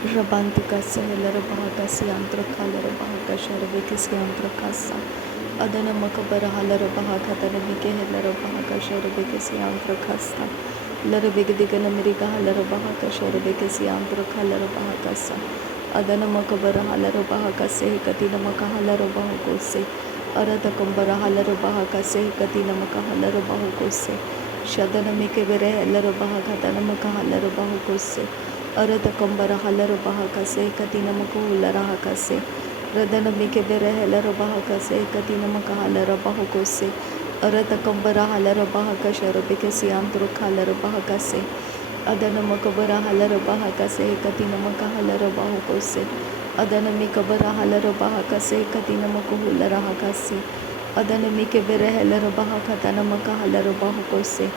Rabantikasa Hilarabahakasi Antrakalabahakasha Rabekisi Antrakasa Adana Makabara Halarabahakatanabike Hilarabahakasha Rabekisi Antrakasta Larabigadigana Miriga Halarabahakasha Rabekisi Antrakalarabahakasa Adana Makabara Halarabahakase Katina Makahalarabahakose Arata Kumbara Halarabahakase Katina Makahalarabahakose Shadana Mikebere Halarabahakatana Makahalarabahakose Arata Kambara Halarabahakase Katina Makularahakase Radana Mikebere Halarabahakase Katina Makahalarabahakose Arata Kambara Halarabahakasha Rabekasi Antrukalarabahakase Adana Makabara Halarabahakase Katina Makahalarabahakose Adana Mikabara Halarabahakase Katina Makularahakase Adana Mikebere Halarabahakatana Makahalarabahakose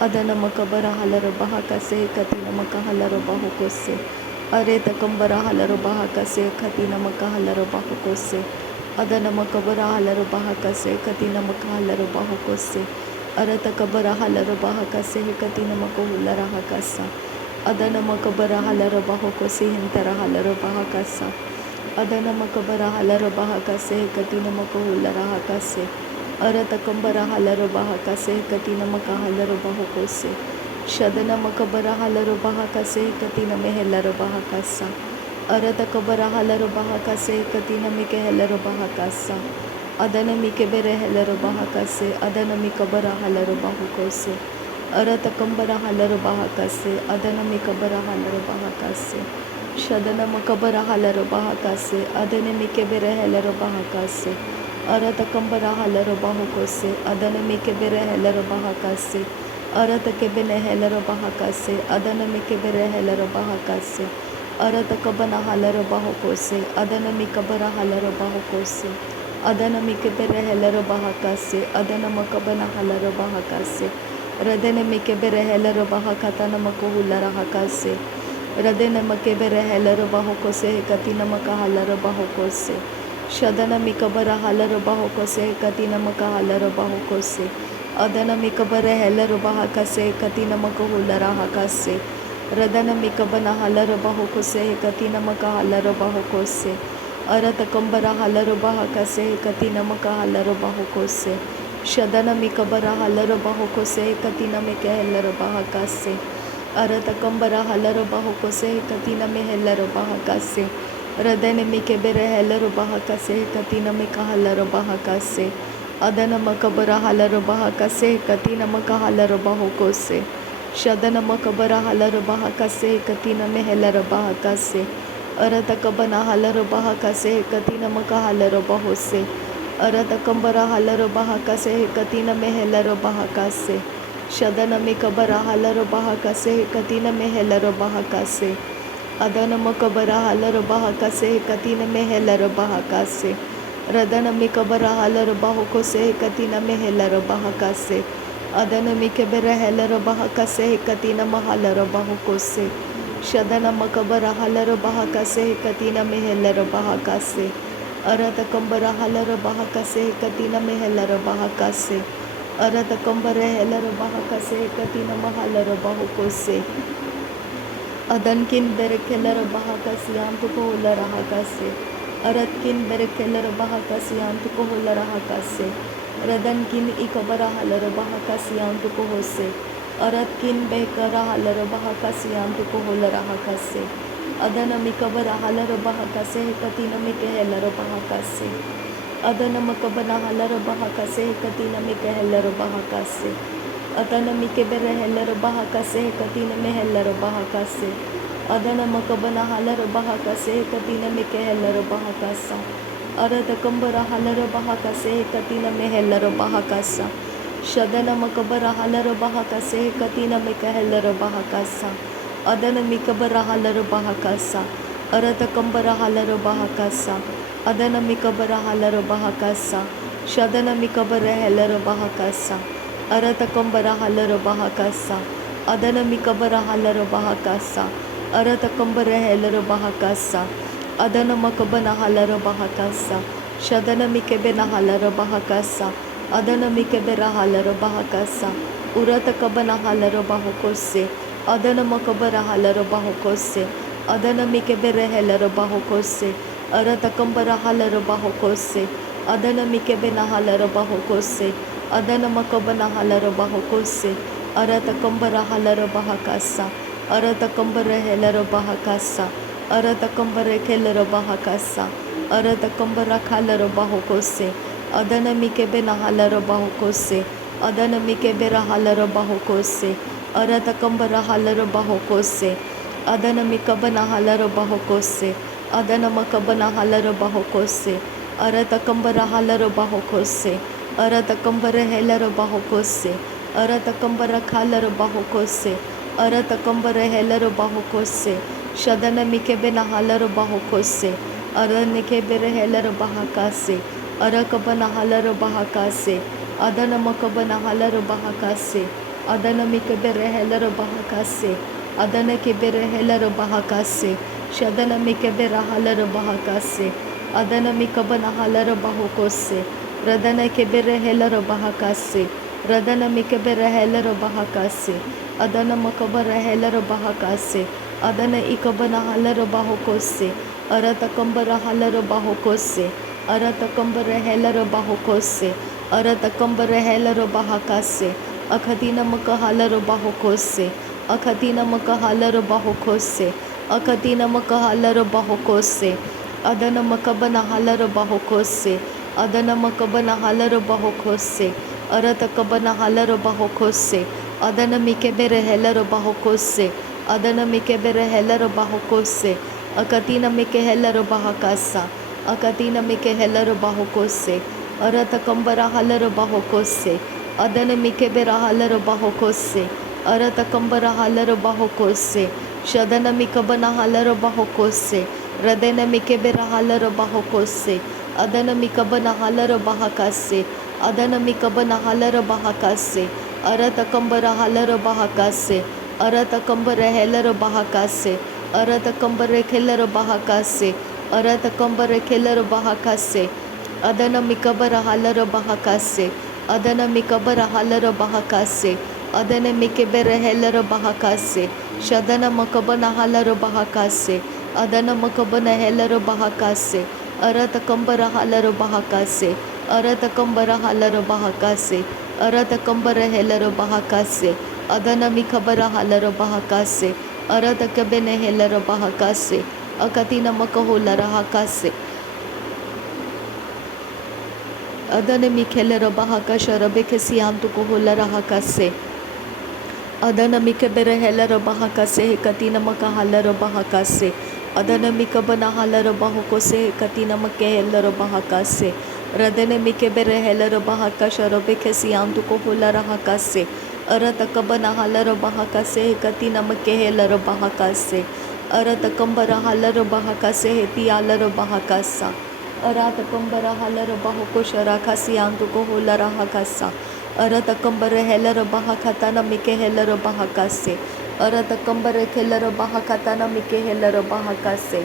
Adana Makabara Halarabahakase Katina Makahalarabahakose Areta Kambara Halarabahakase Katina Makahalarabahakose Adana Makabara Halarabahakase Katina Makahalarabahakose Arata Kabara Halarabahakase Katina Makahularahakasa Adana Makabara Halarabahakose Hintara Halarabahakasa Adana Makabara Halarabahakase Katina Makahularahakase Arata Kambara Halarabahakase Katina Makahalarabahakose Shadana Makabara Halarabahakase Katina Mehelarabahakasa Arata Kabara Halarabahakase Katina Mekehelarabahakasa Adana Mikebere Helarabahakase Adana Mikabara Halarabahakose Arata Kambara Halarabahakase Adana Mikabara Halarabahakase Shadana Makabara Halarabahakase Adana Mikebere Helarabahakase Arata Kambara Halarabahakose Adana Mikebere Helarabahakase Arata Kebene Helarabahakase Adana Mikebere Helarabahakase Arata Kabana Halarabahakose Adana Mikabara Halarabahakose Adana Mikebere Helarabahakase Adana Makabana Halarabahakase Radene Mikebere Helarabahakatana Makuhularahakase Radene Makebere Helarabahakose Katina Makahalarabahakose Shadana Mikabara Halarabahakose Katina Makahalarabahakose Adana Mikabare Helarabahakase Katina Makahularahakase Radana Mikabana Halarabahakose Katina Makahalarabahakose Arata Kambara Halarabahakase Katina Makahalarabahakose Shadana Mikabara Halarabahakose Katina Mekehelarabahakase Arata Kambara Halarabahakose Katina Mehelarabahakase Radane Mikebere Helarabahakase Katina Mekahalarabahakase Adana Makabara Halarabahakase Katina Makahalarabahakose Shadana Makabara Halarabahakase Katina Mehelarabahakase Arata Kabana Halarabahakase Katina Makahalarabahose Arata Kambara Halarabahakase Katina Mehelarabahakase Shadana Mikabara Halarabahakase Katina Mehelarabahakase Adana Makabara Halarabahakase Katina Mehelarabahakase Radana Mikabara Halarabahakose Katina Mehelarabahakase Adana Mikabara Halarabahakase Katina Mahalarabahakose Shadana Makabara Halarabahakase Katina Mehelarabahakase Arata Kambara Halarabahakase Katina Mehelarabahakase Arata Kambara Halarabahakase Katina Mahalarabahakose Adankin Berekelarabahakase Antukohularahakase Aratkin Berekelarabahakase Antukohularahakase Radankin Ikabara Halarabahakase Antukohose Aratkin Bekara Halarabahakase Antukohularahakase Adana Mikabara Halarabahakase Katina Mekehelarabahakase Adana Makabana Halarabahakase Katina Mekehelarabahakase Adana Mikebere Helarabahakase Katina Mehelarabahakase Adana Makabana Halarabahakase Katina Mekehelarabahakasa Arata Kambara Halarabahakase Katina Mehelarabahakasa Shadana Makabara Halarabahakase Katina Mekehelarabahakasa Adana Mikabara Halarabahakasa Arata Kambara Halarabahakasa Adana Mikabara Halarabahakasa Shadana Mikabara Halarabahakasa Arata Kambara Halarabahakasa Adana Mikabara Halarabahakasa Arata Kambara Halarabahakasa Adana Makabana Halarabahakasa Shadana Mikebena Halarabahakasa Adana Mikebera Halarabahakasa Urata Kabana Halarabahakose Adana Makabara Halarabahakose Adana mikebe helera bahokose. Arata kambara halera bahokose. Adana mikebe na halera bahokose. Adana makabana halera bahokose. Arata kambara halera bahakasa. Arata kambara helera bahakasa. Arata kambara kelera bahakasa. Arata kambara khalera bahokose. Adana mikebe na halera bahokose. Adana mikebe halera bahokose. Arata kambara halera bahokose. Adana mikabana halera bahokose. Adana makabana halera bahokose. Arata kambara halera bahokose. Arata kambara helera bahokose. Arata kambara khalera bahokose. Arata kambara helera bahokose. Shadana mikebena halera bahokose. Arana kebere helera bahakase. Arakabana halera bahakase. Adana makabana halera bahakase. Adana mikebere helera bahakase. Adana kebere helera bahakase. Shadana mikebera halera bahakase. Adana mikabana halera bahokose. Radana kebere helera bahakase. Radana mikebere helera bahakase. Adana makabara helera bahakase. Adana ikabana halera bahokose. Arata kambara halera bahokose. Arata kambara helera bahokose. Arata kambara helera bahakase. Akhatina maka halera bahokose. Akhatina maka halera bahokose. Akhatina maka halera bahokose. Adana makabana halera bahokose. Adana makabana halera bahokose. Arata kabana halera bahokose. Adana mikebere helera bahokose. Adana mikebere helera bahokose. Akatina mike helera bahakasa. Akatina mike helera bahokose. Arata kambara halera bahokose. Adana mikebera halera bahokose. Arata kambara halera bahokose. Shadana mikabana halera bahokose. Radena mikebera halera bahokose. Adana mikabana halera bahakase. Adana mikabana halera bahakase. Arata kambara halera bahakase. Arata kambara helera bahakase. Arata kambara kelera bahakase. Arata kambara kelera bahakase. Adana mikabara halera bahakase. Adana mikabara halera bahakase. Adana mikebere helera bahakase. Shadana makabana halera bahakase. Adana makabana helera bahakase. Arata kambara halera bahakase. Arata kambara halera bahakase. Arata kambara helera bahakase. Adana mikabara halera bahakase. Arata kabene helera bahakase. Akatina makahola rahakase. Adana mikhelera bahakasha rabekesi antu kohola rahakase. Adana mikabere helera bahakase. Katina makahalera bahakase. Adana mikabana halera bahokose. Katina makahelera bahakase. Radene mikebere helera bahakasha rabekesi antu kohola rahakase. Arata kabana halera bahakase. Katina makahelera bahakase. Arata kambara halera bahakase. Heti alera bahakasa. Arata kambara halera bahokosha rakasi antu kohola rahakasa. Arata kambara helera bahakatana mike helera bahakase. Arata kambara kelera bahakatana mike helera bahakase.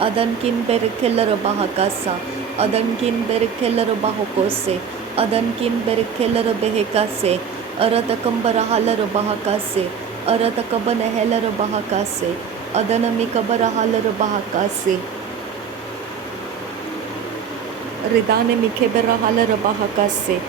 Adankin berkelera bahakasa. Adankin berkelera bahokose. Adankin berkelera behekase. Arata kambara halera bahakase. Arata kabana helera bahakase. Adana mikabara halera bahakase. Ridane mikebera halera bahakase.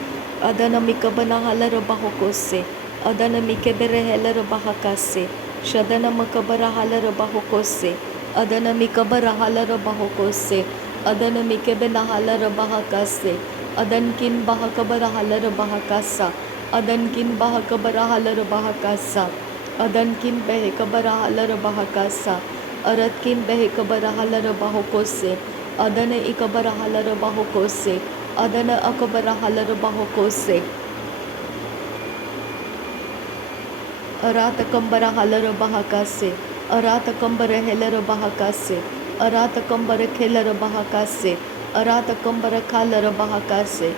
Adana mikabana halera bahokose. Adana mikebere helera bahakase. Shadana makabara halera bahokose. Adana mikabara halera bahokose. Adana mikebena halera bahakase. Adankin bahakabara halera bahakasa. Adankin bahakabara halera bahakasa. Adankin behekabara halera bahakasa. Aratkin behekabara halera bahokose. Adana ikabara halera bahokose. Adana akabara halera bahokose. Arata kambara halera bahakase. Arata kambara helera bahakase. Arata kambara kelera bahakase. Arata kambara khalera bahakase.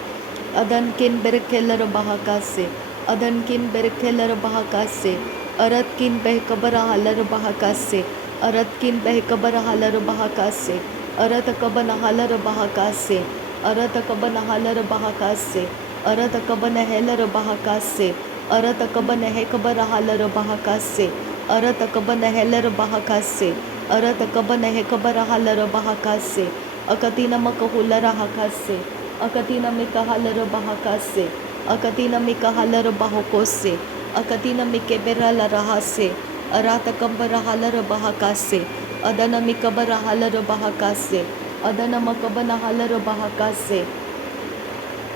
Adankin berekelera bahakase. Adankin berekelera bahakase. Aratkin behekabara halera bahakase. Aratkin behekabara halera bahakase. Arata kabana halera bahakase. Arata kabana halera bahakase. Arata kabana helera bahakase. Arata kabana hekabara halera bahakase. Arata kabana helera bahakase. Arata kabana he kabara halara bahakase. Akatina makahulara hakase. Akatina mikahalara bahakase. Akatina mikahalara bahokose. Akatina mikebera la rahase. Arata kambara halara bahakase. Adana mikabara halara bahakase. Adana makabana halara bahakase.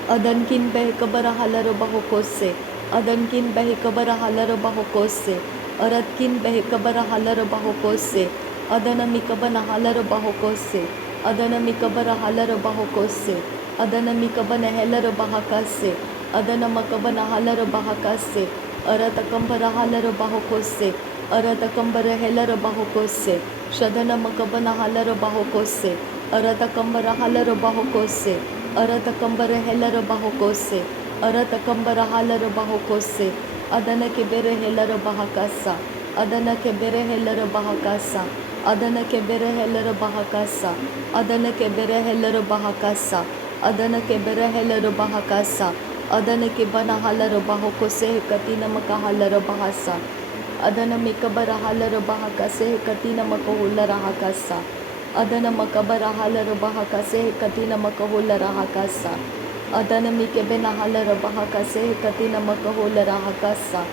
Adankin behkabara halara bahokose. Adankin behkabara halara bahokose. Aratkin behkabara halara bahokose. Adana mikabana halara bahokose. Adana mikabara halara bahokose. Adana mikabana halara bahakase. Adana makabana halara bahakase. Arata kambara halara bahokose. Arata kambara halara bahokose. Shadana makabana halara bahokose. Arata kambara halara bahokose. Arata kambara helara bahokose. Arata kambara halara bahokose. Adana kebere helara bahakasa. Adana kebere helara bahakasa. Adana kebere helara bahakasa. Adana kebere helara bahakasa. Adana kebere helara bahakasa. Adana kebana halara bahokose katina makahalara bahasa. Adana mikabara halara bahakase katina makahulara hakasa. Adana makabara halara bahakase katina makahulara hakasa. Adana mikebena halara bahakase katina makahulara hakasa.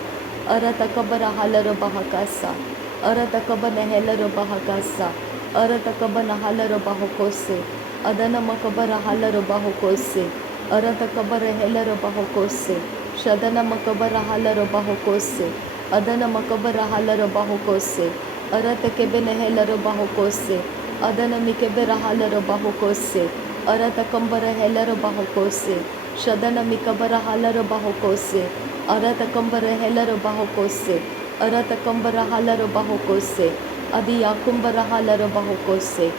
Arata kabara halara bahakasa. Arata kabana helara bahakasa. Arata kabana halara bahokose. Adana makabara halara bahokose. Arata kabara helara bahokose. Shadana makabara halara bahokose. Adana makabara halara bahokose. Arata kebene helara bahokose. Adana mikebera halara bahokose. Arata kambara helara bahokose. Shadana mikabara halara bahokose. Arata kambara helara bahokose. Arata kambara halara bahokose. Adi yakumbara halara bahokose.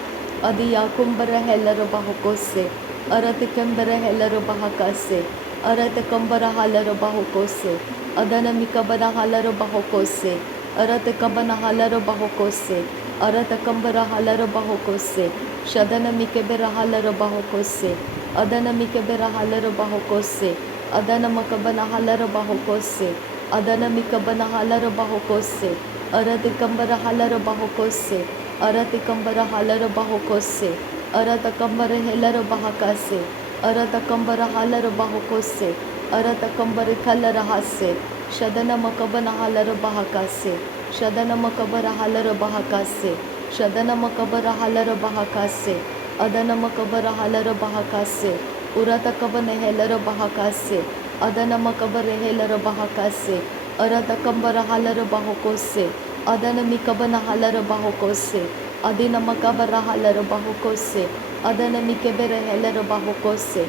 Adi yakumbara helara bahokose. Arata kambara helara bahakase. Arata kambara halara bahokose. Adana mikabara halara bahokose. Arata kabana halara bahokose. Arata kambara halara bahokose. Shadana mikebera halara bahokose. Adana mikebera halara bahokose. Adana makabana halara bahokose. Adana mikabana halara bahokose. Arata kambara halara bahokose. Arata kambara halara bahokose. Arata kambara helara bahakase. Arata kambara halara bahokose. Arata kambara kalara hase. Shadana makabana halara bahakase. Shadana makabara halara bahakase. Shadana makabara halara bahakase. Adana makabara halara bahakase. Urata kabana helara bahakase. Adana makabara helara bahakase. Arata kambara halara bahokose. Adana mikabana halara bahokose. Adina makabara halara bahokose. Adana mikebere helara bahokose.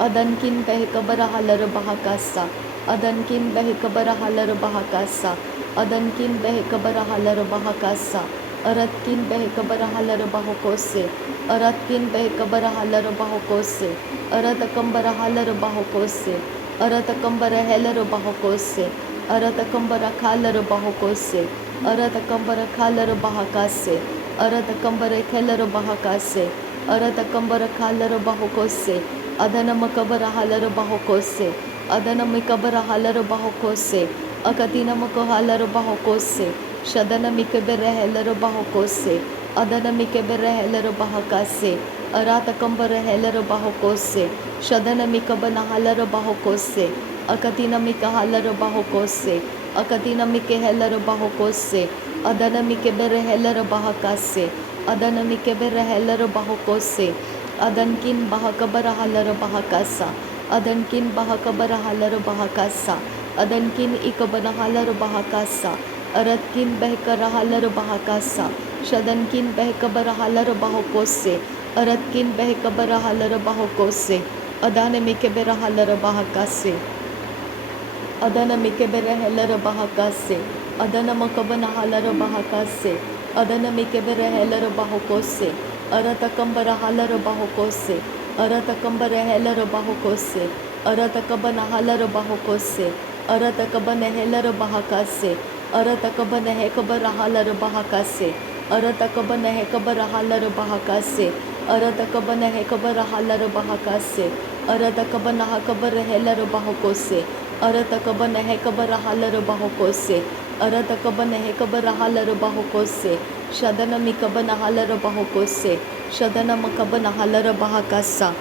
Adankin behkabara halara bahakasa. Adankin behkabara halara bahakasa. Adankin behkabara halara bahakasa. Aratkin behkabara halara bahokose. Aratkin behkabara halara bahokose. Aratakambara halara bahokose. Aratakambara helara bahokose. Aratakambara kalara bahokose. Aratakambara kalara bahakase. Aratakambara kelara bahakase. Aratakambara kalara bahokose. Adana makabara halara bahokose. Adana mikabara halara bahokose. Akatina makahalara bahokose. Shadana mikabere helara bahokose. Adana mikabere helara bahakase. Arata kambara helara bahokose. Shadana mikabana halara bahokose. Akatina mikahalara bahokose. Akatina mikehelara bahokose. Adana mikabere helara bahakase. Adana mikabere helara bahokose. Adankin bahakabara halara bahakasa. Adankin bahakabara halara bahakasa. Adankin ikabana halara bahakasa. Aratkin behkara halara bahakasa. Shadankin behkabara halara bahokose. Aratkin behkabara halara bahokose. Adana mikebera halara bahakase. Adana mikebera helara bahakase. Adana makabana halara bahakase. Adana mikebera helara bahokose. Arata kambara halara bahokose. Arata kambara helara bahokose. Arata kabana halara bahokose. Arata kabana helara bahakase. Arata kabana hekabara halara bahakase. Arata kabana hekabara halara bahakase. Arata kabana hekabara halara bahakase. Arata kabana hakabara helara bahokose. Arata kabana hekabara halara bahokose. अरत कबन है कबर हालर बाहोको से शदन मी Cubbon hauler बाहोको से शदन म कबन हालर बाहकासा।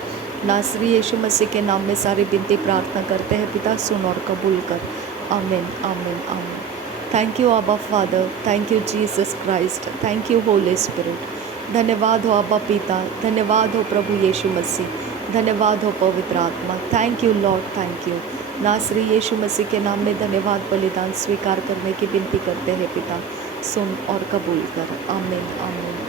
नासरी यीशु मसीह के नाम में सारी विनती प्रार्थना करते हैं पिता, सुन और कबूल कर। आमीन आमीन आमीन। थैंक यू आबा father, thank you Jesus Christ, thank you Holi spirit. धन्यवाद हो आबा पिता, धन्यवाद हो प्रभु यीशु मसीह, धन्यवाद हो पवित्र आत्मा। Thank you Lord, thank you. नासरी यीशु मसीह के नाम में धन्यवाद बलिदान स्वीकार करने की विनती करते हैं पिता, सुन और कबूल कर। आमीन आमीन।